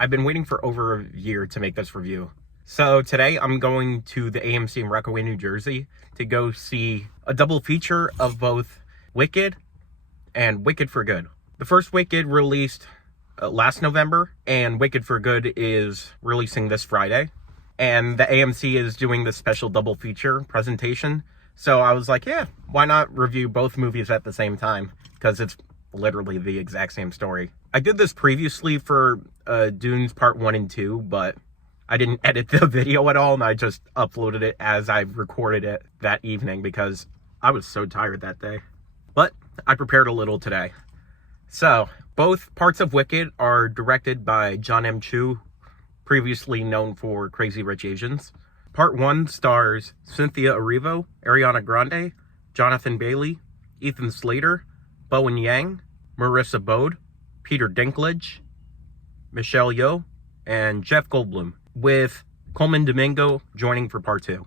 I've been waiting for over a year to make this review. So today I'm going to the AMC in Rockaway, New Jersey to go see a double feature of both Wicked and Wicked for Good. The first Wicked released last November, and Wicked for Good is releasing this Friday. And the AMC is doing this special double feature presentation. So I was like, yeah, why not review both movies at the same time? Because it's literally the exact same story. I did this previously for Dunes Part 1 and 2, but I didn't edit the video at all, and I just uploaded it as I recorded it that evening because I was so tired that day. But I prepared a little today. So, both parts of Wicked are directed by John M. Chu, previously known for Crazy Rich Asians. Part 1 stars Cynthia Erivo, Ariana Grande, Jonathan Bailey, Ethan Slater, Bowen Yang, Marissa Bode, Peter Dinklage, Michelle Yeoh, and Jeff Goldblum, with Coleman Domingo joining for Part 2.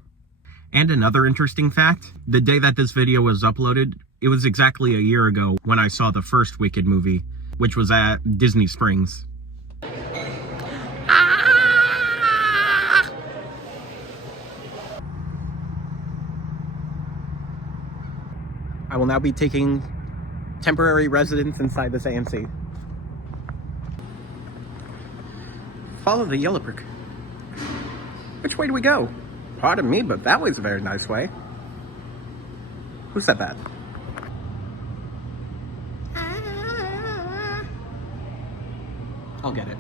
And another interesting fact, the day that this video was uploaded, it was exactly a year ago when I saw the first Wicked movie, which was at Disney Springs. I will now be taking temporary residence inside this AMC. Follow the yellow brick. Which way do we go? Pardon me, but that was a very nice way. Who said that? I'll get it.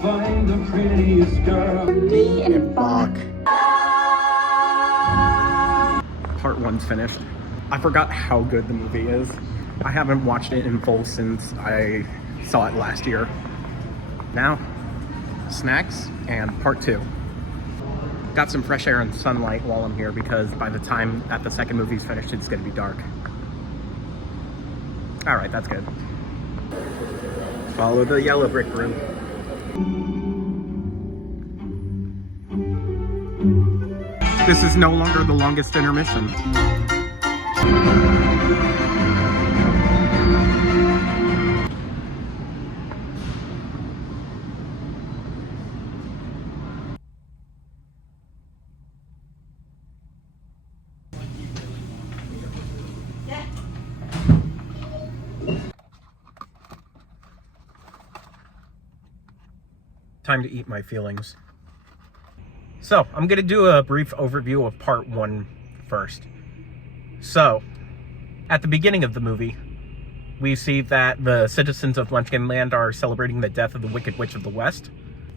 Find the prettiest girl. Dee and Bach. Part 1's finished. I forgot how good the movie is. I haven't watched it in full since I saw it last year. Now, snacks and Part 2. Got some fresh air and sunlight while I'm here because by the time that the second movie's finished, it's gonna be dark. All right, that's good. Follow the yellow brick road. This is no longer the longest intermission. Time to eat my feelings. So, I'm going to do a brief overview of Part 1 first. So, at the beginning of the movie, we see that the citizens of Munchkinland are celebrating the death of the Wicked Witch of the West.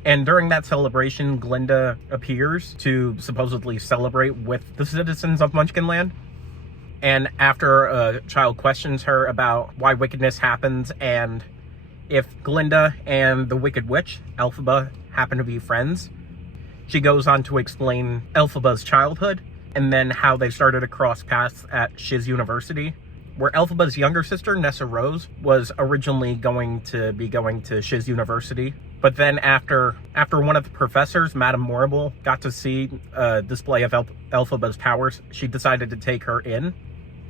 And during that celebration, Glinda appears to supposedly celebrate with the citizens of Munchkinland. And after a child questions her about why wickedness happens and if Glinda and the Wicked Witch, Elphaba, happen to be friends, she goes on to explain Elphaba's childhood and then how they started to cross paths at Shiz University, where Elphaba's younger sister, Nessa Rose, was originally going to Shiz University. But then after one of the professors, Madame Morrible, got to see a display of Elphaba's powers, she decided to take her in.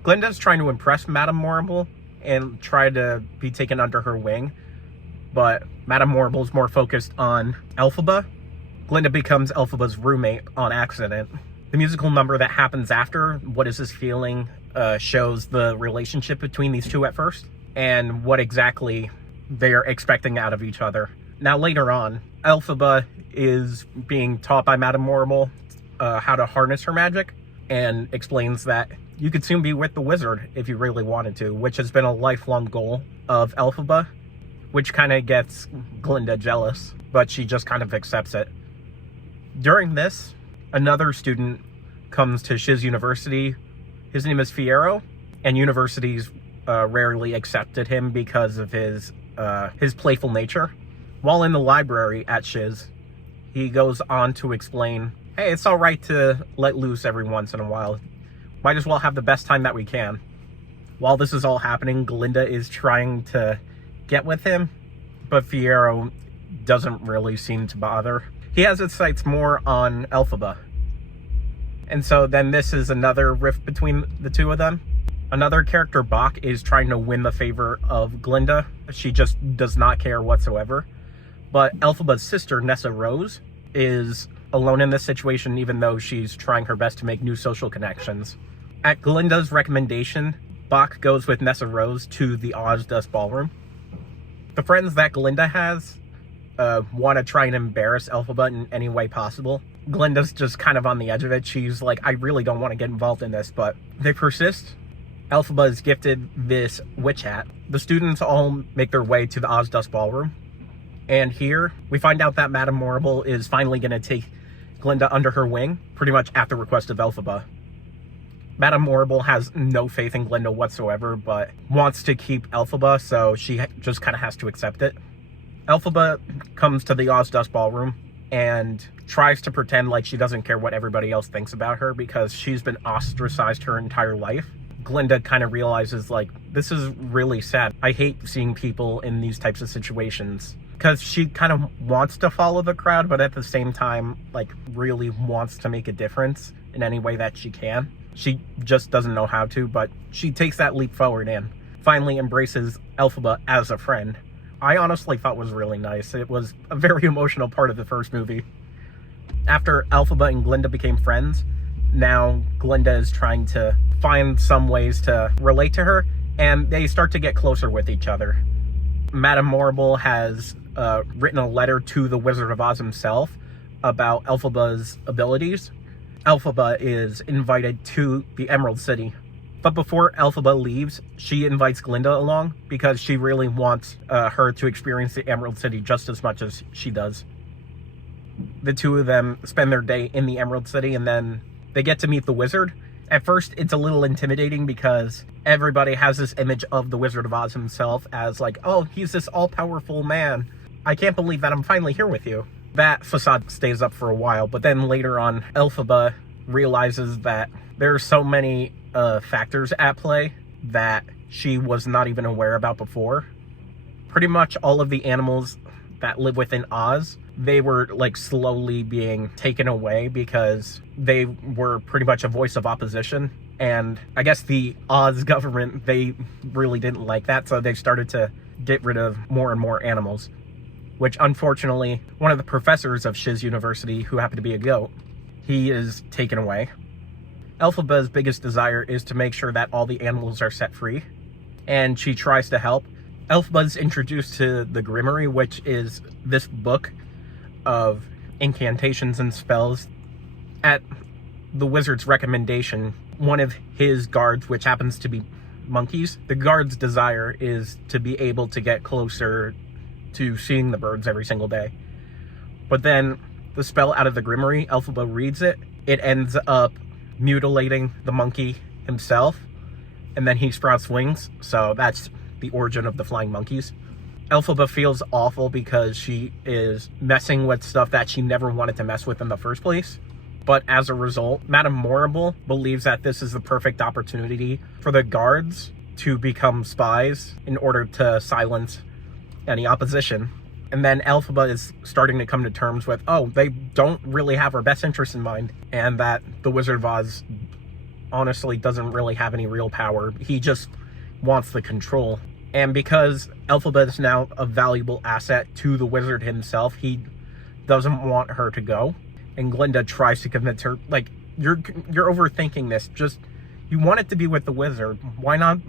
Glinda's trying to impress Madame Morrible and try to be taken under her wing, but Madame Morrible's more focused on Elphaba. Glinda becomes Elphaba's roommate on accident. The musical number that happens after, What Is This Feeling, shows the relationship between these two at first, and what exactly they're expecting out of each other. Now later on, Elphaba is being taught by Madame Morrible how to harness her magic, and explains that you could soon be with the wizard if you really wanted to, which has been a lifelong goal of Elphaba, which kind of gets Glinda jealous, but she just kind of accepts it. During this, another student comes to Shiz University. His name is Fiyero, and universities rarely accepted him because of his playful nature. While in the library at Shiz, he goes on to explain, hey, it's all right to let loose every once in a while. Might as well have the best time that we can. While this is all happening, Glinda is trying to get with him, but Fiyero doesn't really seem to bother. He has his sights more on Elphaba. And so then this is another rift between the two of them. Another character, Bach, is trying to win the favor of Glinda. She just does not care whatsoever. But Elphaba's sister, Nessa Rose, is alone in this situation, even though she's trying her best to make new social connections. At Glinda's recommendation, Bach goes with Nessa Rose to the Ozdust Ballroom. The friends that Glinda has want to try and embarrass Elphaba in any way possible. Glinda's just kind of on the edge of it. She's like, I really don't want to get involved in this, but they persist. Elphaba is gifted this witch hat. The students all make their way to the Ozdust Ballroom. And here, we find out that Madame Morrible is finally going to take Glinda under her wing, pretty much at the request of Elphaba. Madame Morrible has no faith in Glinda whatsoever, but wants to keep Elphaba, so she just kind of has to accept it. Elphaba comes to the Ozdust Ballroom and tries to pretend like she doesn't care what everybody else thinks about her because she's been ostracized her entire life. Glinda kind of realizes, like, this is really sad. I hate seeing people in these types of situations. Because she kind of wants to follow the crowd, but at the same time, like, really wants to make a difference in any way that she can. She just doesn't know how to, but she takes that leap forward and finally embraces Elphaba as a friend. I honestly thought was really nice. It was a very emotional part of the first movie. After Elphaba and Glinda became friends, now Glinda is trying to find some ways to relate to her, and they start to get closer with each other. Madame Morrible has written a letter to the Wizard of Oz himself about Elphaba's abilities. Elphaba is invited to the Emerald City. But before Elphaba leaves, she invites Glinda along because she really wants her to experience the Emerald City just as much as she does. The two of them spend their day in the Emerald City, and then they get to meet the wizard. At first, it's a little intimidating because everybody has this image of the Wizard of Oz himself as like, oh, he's this all-powerful man. I can't believe that I'm finally here with you. That facade stays up for a while, but then later on, Elphaba realizes that there are so many factors at play that she was not even aware about before. Pretty much all of the animals that live within Oz, they were like slowly being taken away because they were pretty much a voice of opposition. And I guess the Oz government, they really didn't like that, so they started to get rid of more and more animals. Which unfortunately, one of the professors of Shiz University, who happened to be a goat, he is taken away. Elphaba's biggest desire is to make sure that all the animals are set free, and she tries to help. Elphaba's introduced to the Grimoire, which is this book of incantations and spells. At the wizard's recommendation, one of his guards, which happens to be monkeys, the guard's desire is to be able to get closer to seeing the birds every single day. But then the spell out of the Grimoire, Elphaba reads it, it ends up mutilating the monkey himself, and then he sprouts wings, so that's the origin of the flying monkeys. Elphaba feels awful because she is messing with stuff that she never wanted to mess with in the first place. But as a result, Madame Morrible believes that this is the perfect opportunity for the guards to become spies in order to silence any opposition. And then Elphaba is starting to come to terms with, oh, they don't really have her best interest in mind, and that the Wizard of Oz honestly doesn't really have any real power. He just wants the control. And because Elphaba is now a valuable asset to the wizard himself, he doesn't want her to go. And Glinda tries to convince her, like, you're overthinking this. Just, you want it to be with the wizard. Why not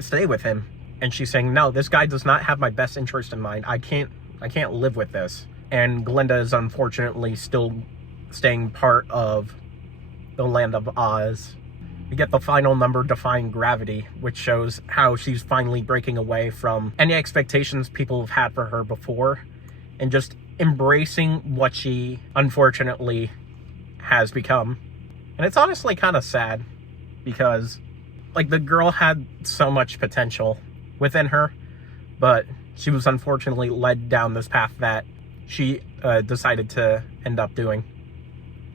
stay with him? And she's saying, no, this guy does not have my best interest in mind. I can't live with this. And Glinda is unfortunately still staying part of the land of Oz. We get the final number, Defying Gravity, which shows how she's finally breaking away from any expectations people have had for her before and just embracing what she unfortunately has become. And it's honestly kind of sad because, like, the girl had so much potential within her, but she was unfortunately led down this path that she decided to end up doing.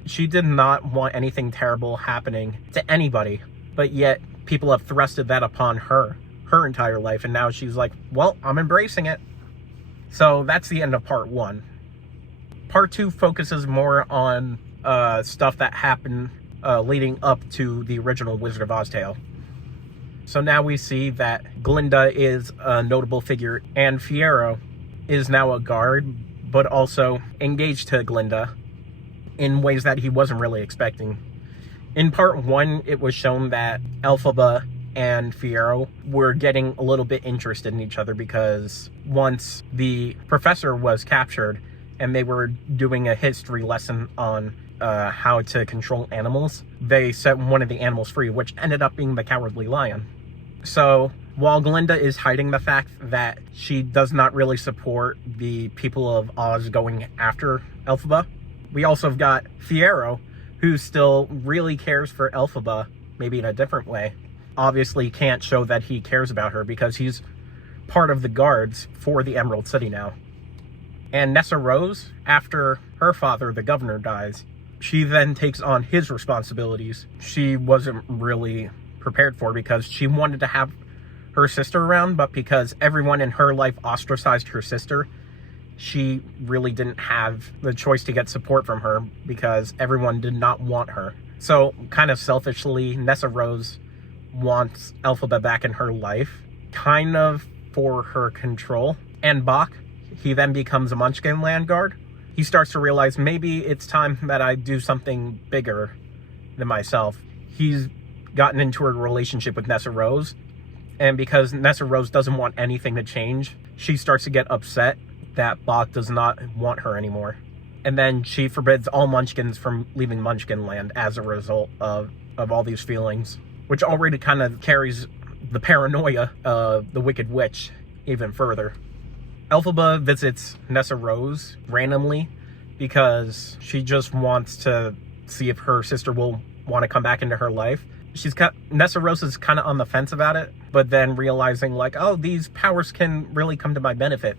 She did not want anything terrible happening to anybody, but yet people have thrusted that upon her entire life, and now she's like, well, I'm embracing it. So that's the end of part 1. Part 2 focuses more on stuff that happened leading up to the original Wizard of Oz tale. So now we see that Glinda is a notable figure, and Fiyero is now a guard, but also engaged to Glinda in ways that he wasn't really expecting. In part 1, it was shown that Elphaba and Fiyero were getting a little bit interested in each other because once the professor was captured and they were doing a history lesson on how to control animals, they set one of the animals free, which ended up being the Cowardly Lion. So while Glinda is hiding the fact that she does not really support the people of Oz going after Elphaba, we also have got Fiyero, who still really cares for Elphaba, maybe in a different way. Obviously can't show that he cares about her because he's part of the guards for the Emerald City now. And Nessa Rose, after her father, the governor, dies, she then takes on his responsibilities. She wasn't really prepared for because she wanted to have her sister around, but because everyone in her life ostracized her sister, she really didn't have the choice to get support from her because everyone did not want her. So, kind of selfishly, Nessa Rose wants Elphaba back in her life, kind of for her control. And Bach, he then becomes a Munchkin Land guard. He starts to realize maybe it's time that I do something bigger than myself. He's gotten into a relationship with Nessa Rose, and because Nessa Rose doesn't want anything to change, she starts to get upset that Bach does not want her anymore. And then she forbids all Munchkins from leaving Munchkin Land as a result of all these feelings, which already kind of carries the paranoia of the Wicked Witch even further. Elphaba visits Nessa Rose randomly because she just wants to see if her sister will want to come back into her life. Nessa Rose is kind of on the fence about it, but then realizing like, oh, these powers can really come to my benefit.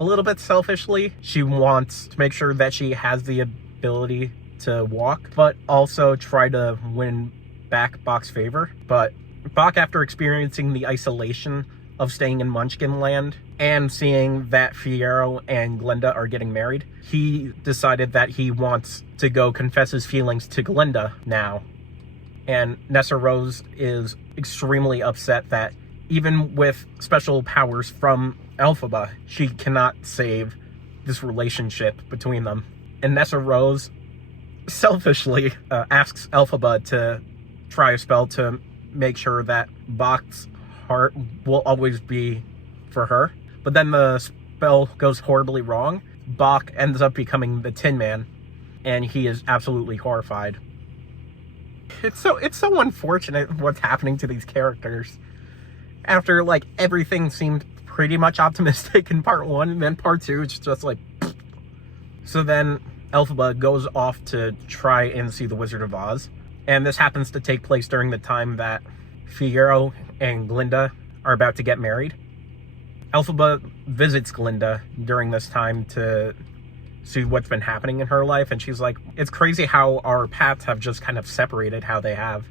A little bit selfishly, she wants to make sure that she has the ability to walk, but also try to win back Bach's favor. But Bach, after experiencing the isolation of staying in Munchkin Land and seeing that Fiyero and Glinda are getting married, he decided that he wants to go confess his feelings to Glinda now. And Nessa Rose is extremely upset that even with special powers from Elphaba, she cannot save this relationship between them. And Nessa Rose selfishly asks Elphaba to try a spell to make sure that Bach's heart will always be for her. But then the spell goes horribly wrong. Bach ends up becoming the Tin Man, and he is absolutely horrified. It's so unfortunate what's happening to these characters. After, like, everything seemed pretty much optimistic in part 1, and then part 2, it's just like... So then Elphaba goes off to try and see the Wizard of Oz. And this happens to take place during the time that Fiyero and Glinda are about to get married. Elphaba visits Glinda during this time to see what's been happening in her life, and she's like, it's crazy how our paths have just kind of separated how they have.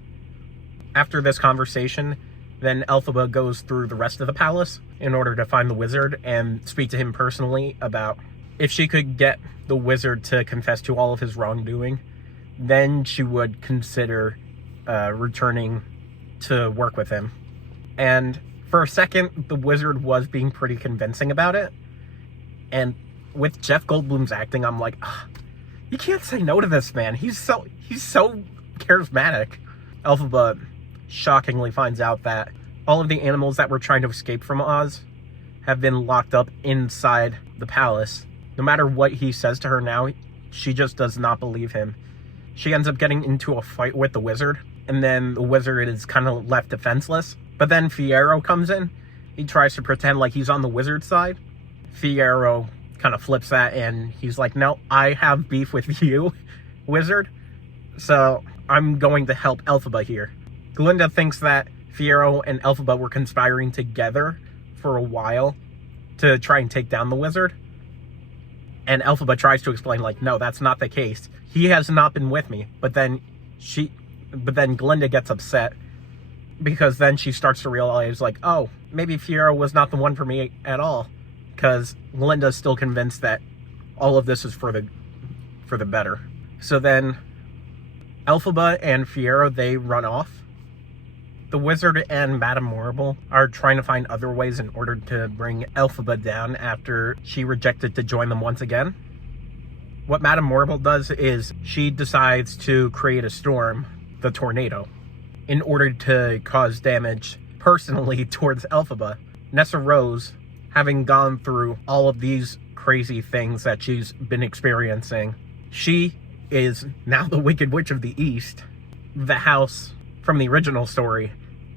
After this conversation, then Elphaba goes through the rest of the palace in order to find the wizard and speak to him personally about if she could get the wizard to confess to all of his wrongdoing, then she would consider returning to work with him. And for a second, the wizard was being pretty convincing about it. And with Jeff Goldblum's acting, I'm like, you can't say no to this man. He's so charismatic. Elphaba shockingly finds out that all of the animals that were trying to escape from Oz have been locked up inside the palace. No matter what he says to her now, she just does not believe him. She ends up getting into a fight with the wizard, and then the wizard is kind of left defenseless. But then Fiyero comes in. He tries to pretend like he's on the wizard's side. Fiyero kind of flips that, and he's like, no, I have beef with you, wizard. So I'm going to help Elphaba here. Glinda thinks that Fiyero and Elphaba were conspiring together for a while to try and take down the wizard. And Elphaba tries to explain, like, no, that's not the case. He has not been with me. But then Glinda gets upset because then she starts to realize, like, oh, maybe Fiyero was not the one for me at all. Because Glinda's still convinced that all of this is for the better. So then Elphaba and Fiyero, they run off. The wizard and Madame Morrible are trying to find other ways in order to bring Elphaba down after she rejected to join them once again. What Madame Morrible does is she decides to create a storm, the tornado, in order to cause damage personally towards Elphaba. Nessa Rose, having gone through all of these crazy things that she's been experiencing, she is now the Wicked Witch of the East. The house from the original story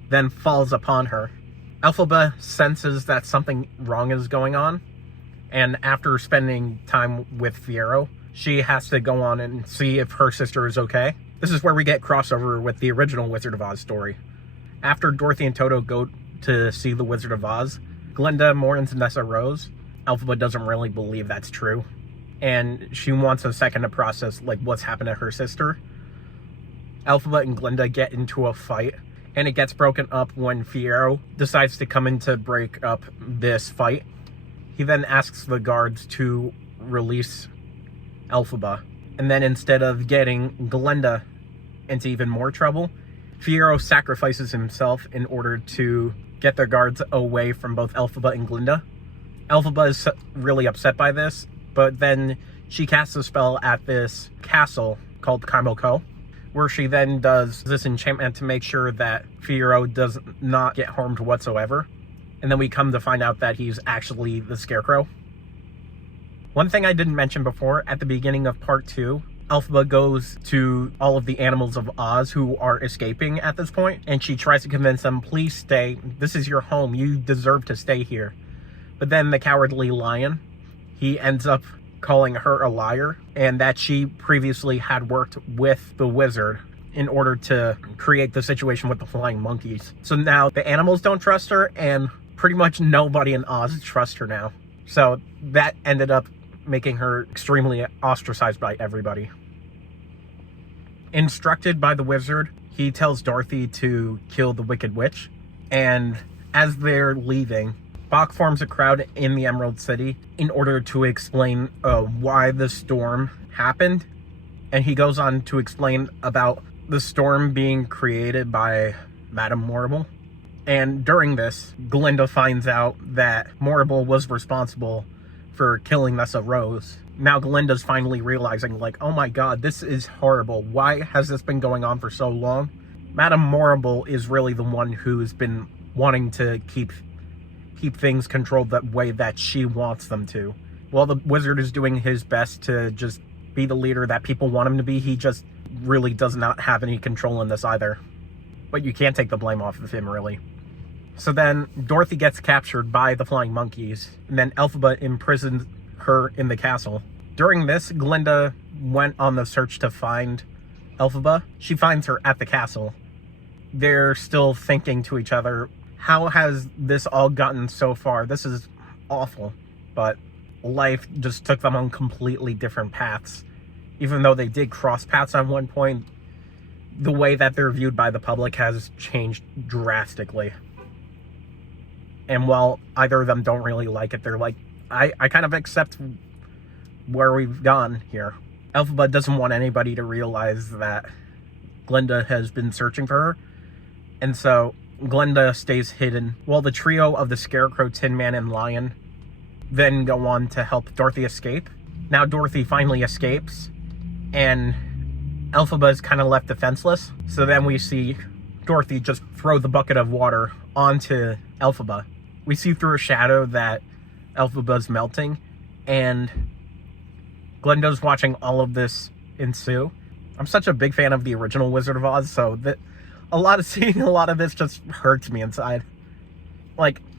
then falls upon her. Elphaba senses that something wrong is going on, and after spending time with Fiyero, she has to go on and see if her sister is okay. This is where we get crossover with the original Wizard of Oz story. After Dorothy and Toto go to see the Wizard of Oz, Glinda mourns Nessa Rose. Elphaba doesn't really believe that's true, and she wants a second to process what's happened to her sister. Elphaba and Glinda get into a fight, and it gets broken up when Fiyero decides to come in to break up this fight. He then asks the guards to release Elphaba, and then instead of getting Glinda into even more trouble, Fiyero sacrifices himself in order to get the guards away from both Elphaba and Glinda. Elphaba is really upset by this, but then she casts a spell at this castle called Kaimoko, where she then does this enchantment to make sure that Fiyero does not get harmed whatsoever. And then we come to find out that he's actually the Scarecrow. One thing I didn't mention before, at the beginning of part 2, Elphaba goes to all of the animals of Oz who are escaping at this point, and she tries to convince them, please stay, this is your home, you deserve to stay here. But then the cowardly lion, he ends up calling her a liar, and that she previously had worked with the wizard in order to create the situation with the flying monkeys. So now the animals don't trust her, and pretty much nobody in Oz trusts her now. So that ended up making her extremely ostracized by everybody. Instructed by the wizard, he tells Dorothy to kill the Wicked Witch, and as they're leaving, Bach forms a crowd in the Emerald City in order to explain why the storm happened, and he goes on to explain about the storm being created by Madame Morrible. And during this, Glinda finds out that Morrible was responsible for killing Nessa Rose. Now Glinda's finally realizing, oh my god, this is horrible. Why has this been going on for so long? Madame Morrible is really the one who's been wanting to keep things controlled that way that she wants them to. While the wizard is doing his best to just be the leader that people want him to be, he just really does not have any control in this either. But you can't take the blame off of him, really. So then Dorothy gets captured by the flying monkeys, and then Elphaba imprisons her in the castle. During this, Glinda went on the search to find Elphaba. She finds her at the castle. They're still thinking to each other, how has this all gotten so far? This is awful. But life just took them on completely different paths. Even though they did cross paths at one point, the way that they're viewed by the public has changed drastically. And while either of them don't really like it, they're like, I kind of accept where we've gone here. Elphaba doesn't want anybody to realize that Glinda has been searching for her. And so Glinda stays hidden, while the trio of the Scarecrow, Tin Man, and Lion then go on to help Dorothy escape. Now Dorothy finally escapes, and Elphaba is kind of left defenseless. So then we see Dorothy just throw the bucket of water onto Elphaba. We see through a shadow that Elphaba's melting, and Glinda's watching all of this ensue. I'm such a big fan of the original Wizard of Oz, so that seeing a lot of this just hurts me inside.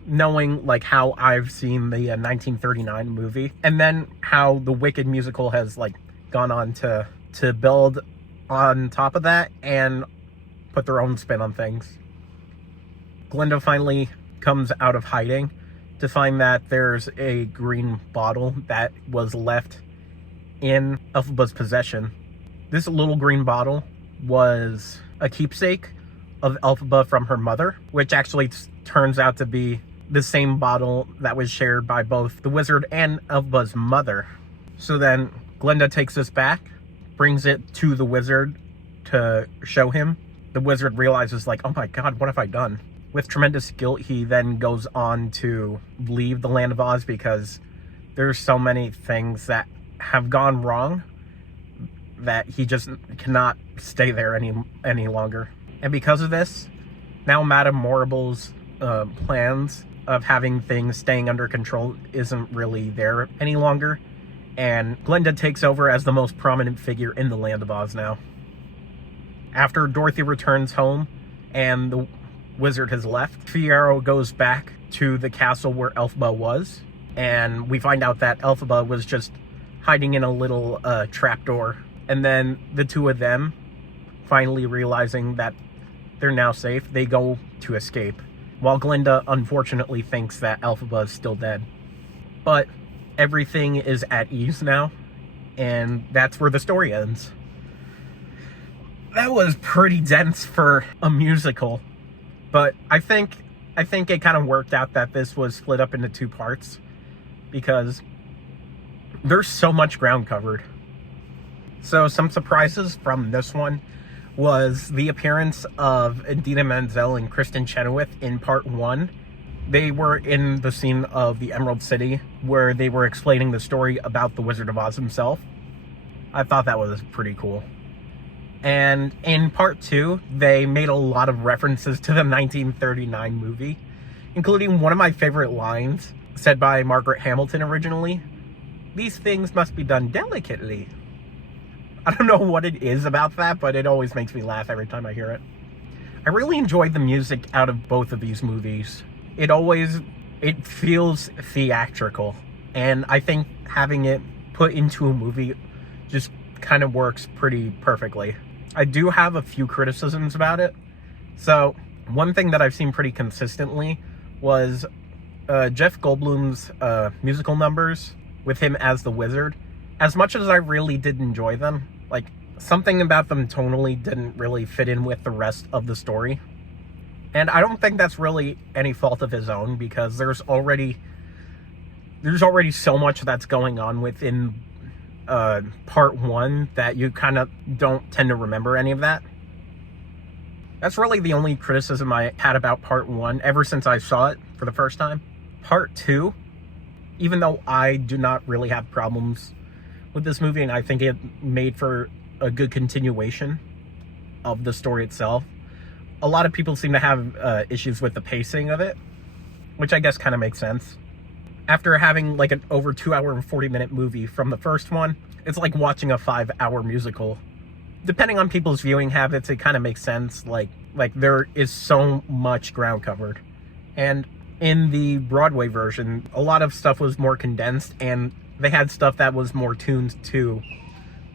Knowing how I've seen the 1939 movie, and then how the Wicked musical has gone on to build on top of that and put their own spin on things. Glinda finally comes out of hiding to find that there's a green bottle that was left in Elphaba's possession. This little green bottle was a keepsake of Elphaba from her mother, which actually turns out to be the same bottle that was shared by both the wizard and Elphaba's mother. So then Glinda takes this back, brings it to the wizard to show him, the wizard realizes, like, oh my god, what have I done? With tremendous guilt, he then goes on to leave the Land of Oz because there's so many things that have gone wrong that he just cannot stay there any longer. And because of this, now Madame Morrible's plans of having things staying under control isn't really there any longer, and Glinda takes over as the most prominent figure in the Land of Oz now. After Dorothy returns home and the wizard has left, Fiyero goes back to the castle where Elphaba was, and we find out that Elphaba was just hiding in a little trapdoor. And then the two of them, finally realizing that they're now safe, they go to escape, while Glinda unfortunately thinks that Elphaba is still dead. But everything is at ease now, and that's where the story ends. That was pretty dense for a musical, but I think it kind of worked out that this was split up into two parts, because there's so much ground covered. So some surprises from this one was the appearance of Idina Menzel and Kristen Chenoweth in part 1. They were in the scene of the Emerald City where they were explaining the story about the Wizard of Oz himself. I thought that was pretty cool. And in part 2, they made a lot of references to the 1939 movie, including one of my favorite lines said by Margaret Hamilton originally. "These things must be done delicately." I don't know what it is about that, but it always makes me laugh every time I hear it. I really enjoyed the music out of both of these movies. It feels theatrical, and I think having it put into a movie just kind of works pretty perfectly. I do have a few criticisms about it. So one thing that I've seen pretty consistently was Jeff Goldblum's musical numbers with him as the wizard. As much as I really did enjoy them, like, something about them tonally didn't really fit in with the rest of the story. And I don't think that's really any fault of his own, because there's already so much that's going on within part 1 that you kind of don't tend to remember any of that. That's really the only criticism I had about part 1 ever since I saw it for the first time. Part 2, even though I do not really have problems with this movie, and I think it made for a good continuation of the story itself, a lot of people seem to have issues with the pacing of it, which I guess kind of makes sense. After having like an over 2-hour and 40-minute movie from the first one, it's like watching a 5-hour musical. Depending on people's viewing habits, it kind of makes sense. Like there is so much ground covered. And in the Broadway version, a lot of stuff was more condensed, and they had stuff that was more tuned to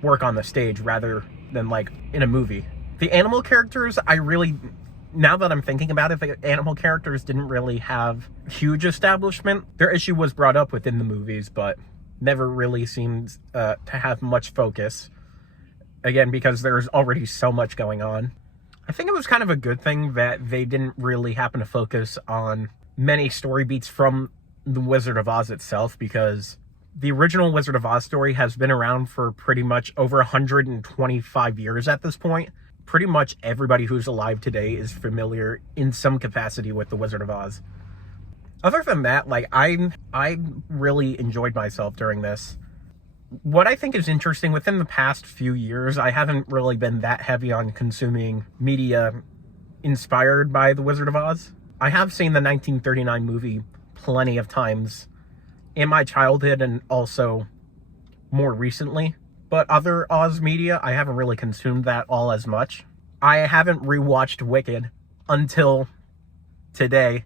work on the stage rather than like in a movie. The animal characters, now that I'm thinking about it, the animal characters didn't really have huge establishment. Their issue was brought up within the movies, but never really seems to have much focus. Again, because there's already so much going on. I think it was kind of a good thing that they didn't really happen to focus on many story beats from the Wizard of Oz itself, because the original Wizard of Oz story has been around for pretty much over 125 years at this point. Pretty much everybody who's alive today is familiar in some capacity with the Wizard of Oz. Other than that, like, I really enjoyed myself during this. What I think is interesting, within the past few years, I haven't really been that heavy on consuming media inspired by the Wizard of Oz. I have seen the 1939 movie plenty of times in my childhood and also more recently. But other Oz media, I haven't really consumed that all as much. I haven't rewatched Wicked until today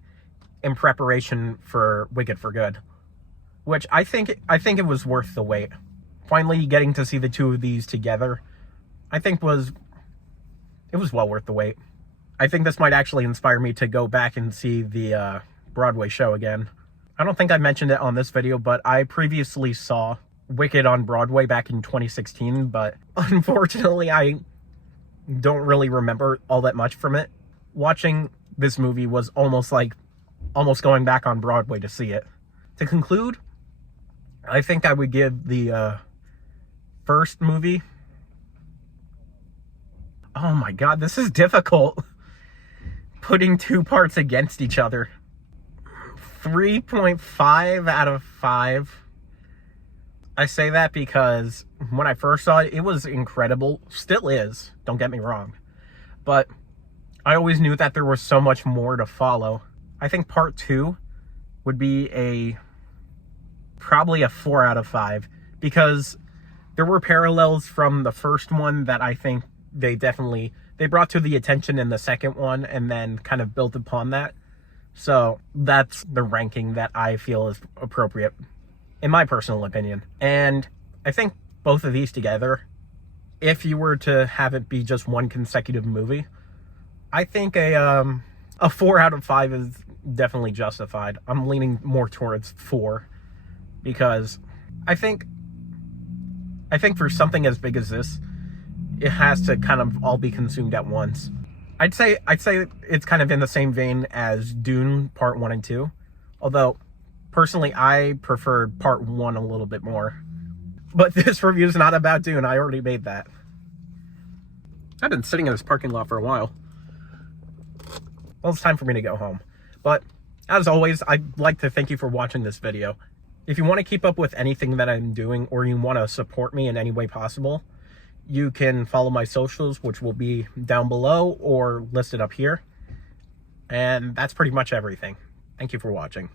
in preparation for Wicked for Good, which I think it was worth the wait. Finally getting to see the two of these together, I think it was well worth the wait. I think this might actually inspire me to go back and see the Broadway show again. I don't think I mentioned it on this video, but I previously saw Wicked on Broadway back in 2016, but unfortunately I don't really remember all that much from it. Watching this movie was almost going back on Broadway to see it. To conclude, I think I would give the first movie Oh my god, this is difficult. Putting two parts against each other. 3.5 out of 5. I say that because when I first saw it, it was incredible. Still is, don't get me wrong. But I always knew that there was so much more to follow. I think part 2 would be probably a 4 out of 5, because there were parallels from the first one that I think they brought to the attention in the second one and then kind of built upon that. So that's the ranking that I feel is appropriate, in my personal opinion. And I think both of these together, if you were to have it be just one consecutive movie, I think a 4 out of 5 is definitely justified. I'm leaning more towards 4, because I think for something as big as this, it has to kind of all be consumed at once. I'd say it's kind of in the same vein as Dune Part 1 and 2. Although, personally, I preferred Part 1 a little bit more. But this review is not about Dune. I already made that. I've been sitting in this parking lot for a while. Well, it's time for me to go home. But, as always, I'd like to thank you for watching this video. If you want to keep up with anything that I'm doing, or you want to support me in any way possible, you can follow my socials, which will be down below or listed up here. And that's pretty much everything. Thank you for watching.